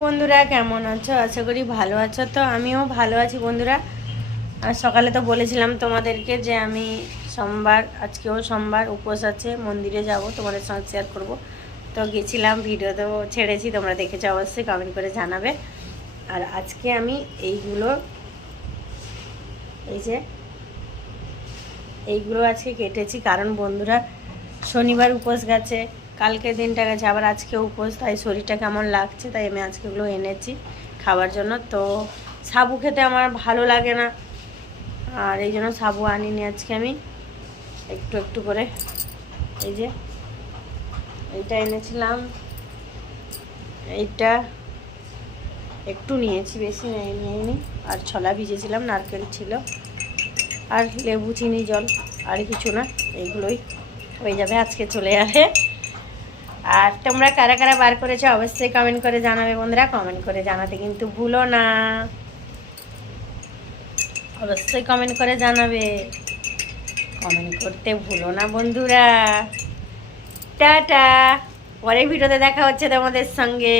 বন্ধুরা কেমন আছো? আশা করি ভালো আছো। তো আমিও ভালো আছি বন্ধুরা। আর সকালে তো বলেছিলাম তোমাদেরকে যে আমি সোমবার, আজকেও সোমবার, উপোস আছে, মন্দিরে যাব, তোমাদের সঙ্গে শেয়ার করব। তো গেছিলাম, ভিডিও তো ছেড়েছি, তোমরা দেখেছো অবশ্যই, কমেন্ট করে জানাবে। আর আজকে আমি এইগুলো, এই যে এইগুলো আজকে কেটেছি, কারণ বন্ধুরা শনিবার উপোস গেছে, কালকে দিনটা গেছে, আবার আজকে উপোস, তাই শরীরটা কেমন লাগছে, তাই আমি আজকে এগুলো এনেছি খাবার জন্য। তো সাবু খেতে আমার ভালো লাগে না, আর এই জন্য সাবু আনিনি আজকে আমি, একটু একটু করে। এই যে এইটা এনেছিলাম, এইটা একটু নিয়েছি, বেশি নিইনি। আর ছোলা ভিজেছিলাম, নারকেল ছিল, আর লেবু, চিনি, জল, আর কিছু না, এইগুলোই হয়ে যাবে, আজকে চলে যাবে। আর তোমরা কারা কারা বার করেছো অবশ্যই কমেন্ট করে জানাবে বন্ধুরা। কমেন্ট করে জানাতে কিন্তু ভুলো না, অবশ্যই কমেন্ট করে জানাবে, কমেন্ট করতে ভুলো না বন্ধুরা। টাটা, পরের ভিডিওতে দেখা হচ্ছে তোমাদের সঙ্গে।